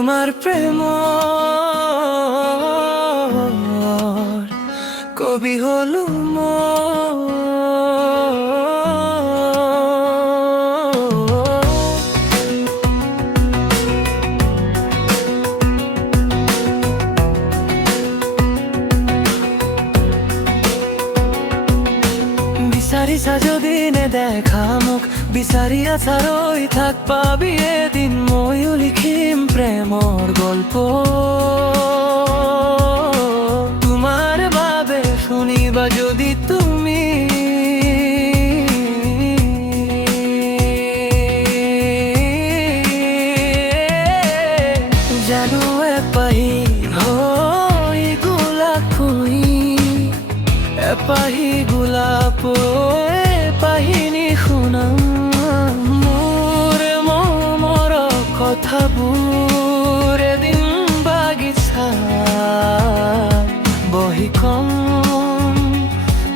তোমার প্রেম কবি হলু বিচাৰিছা যদি নেদেখা মোক বিচাৰি আছা ৰৈ থাক পাবি এদিন ময়ো লিখিম প্ৰেমৰ গল্প তোমাৰ বাবে শুনিবা যদি তুমি জানো এপাহি হৈ গোলাপ ফুই এপাহি গোলাপ পাহিনী শুনাম মোৰ মনৰ কথাবোৰ এদিন বাগিচা বহি কম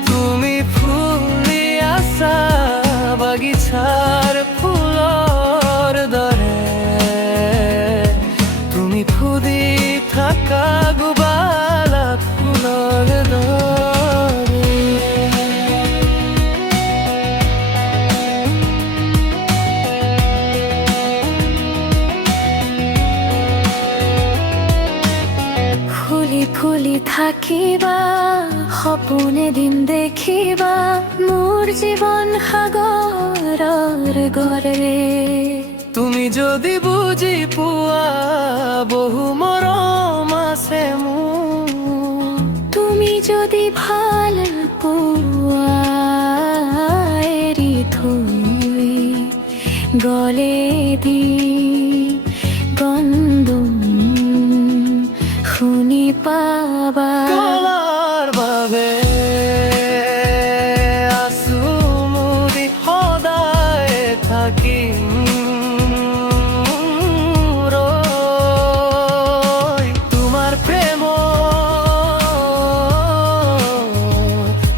তুমি ফুলি আছা বাগিচাৰ ফুলৰ দৰে তুমি ফুলি থাকা গোলাপ ফুলৰ দৰে ফুলি থাকিবা সপোন এদিন দেখিবা মোৰ জীৱন সাগৰৰ গড়ে তুমি যদি বুজি পোৱা বহু মৰম আছে মোৰ তুমি যদি ভাল পোৱা এৰি থৈ গলে দি গন্দম শুনি পাবা তোমাৰ বাবে আছো মুদি সদায় থাকিম ৰৈ তোমাৰ প্ৰেম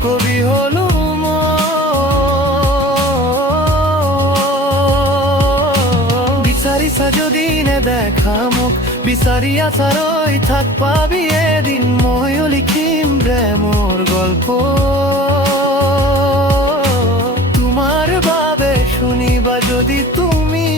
কবি হলো বিচাৰিছা যদি নেদেখা মোক বিচাৰি আছা ৰৈ থাক পাবি এদিন ময়ো লিখিম প্ৰেমৰ গল্প তোমাৰ বাবে শুনিবা যদি তুমি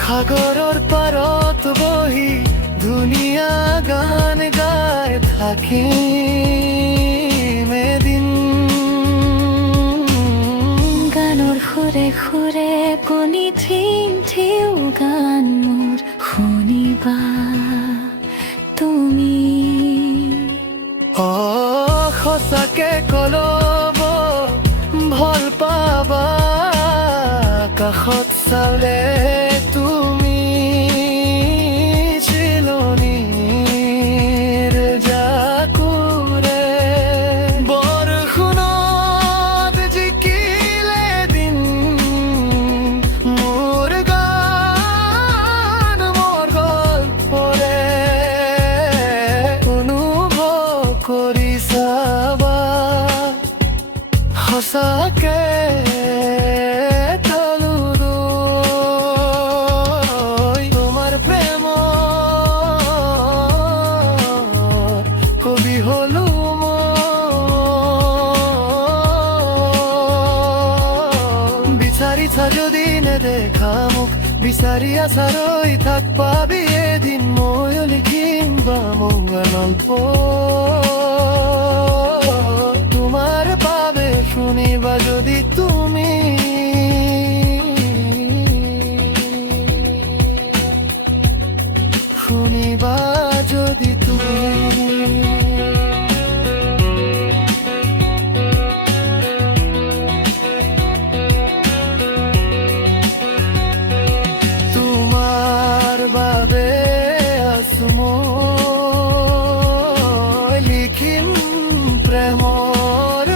সাগৰৰ পাৰত বহি ধুনীয়া গান গাই থাকিম এদিন সুৰে সুৰে কণী থিম থিও গান মোৰ শুনিবা তুমি সঁচাকে কলব ভাল পাবা কাষত চালে তুমি চিলনীৰ জাকুৰে বৰষুণত জিকিলে দিন মোৰ গান মোৰ গল্পৰে অনুভৱ কৰি চাবা সঁচাকে তোমাৰ প্ৰেম কবি হলো বিচাৰিছা যদি নেদেখা মোক বিচাৰি আছা ৰৈ থাক পাবি এদিন ময়ো লিখিম গল্প তোমাৰ বাবে শুনিবা যদি তুমি শুনিবা যদি তুমি তোমাৰ বাবে আছো মই লিখিম প্ৰেমৰ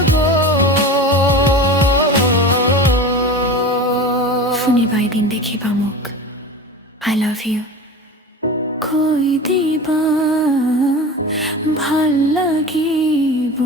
শুনিবা এদিন দেখিবা মোক আই লাভ ইউ কৈ দিবা ভাল লাগিব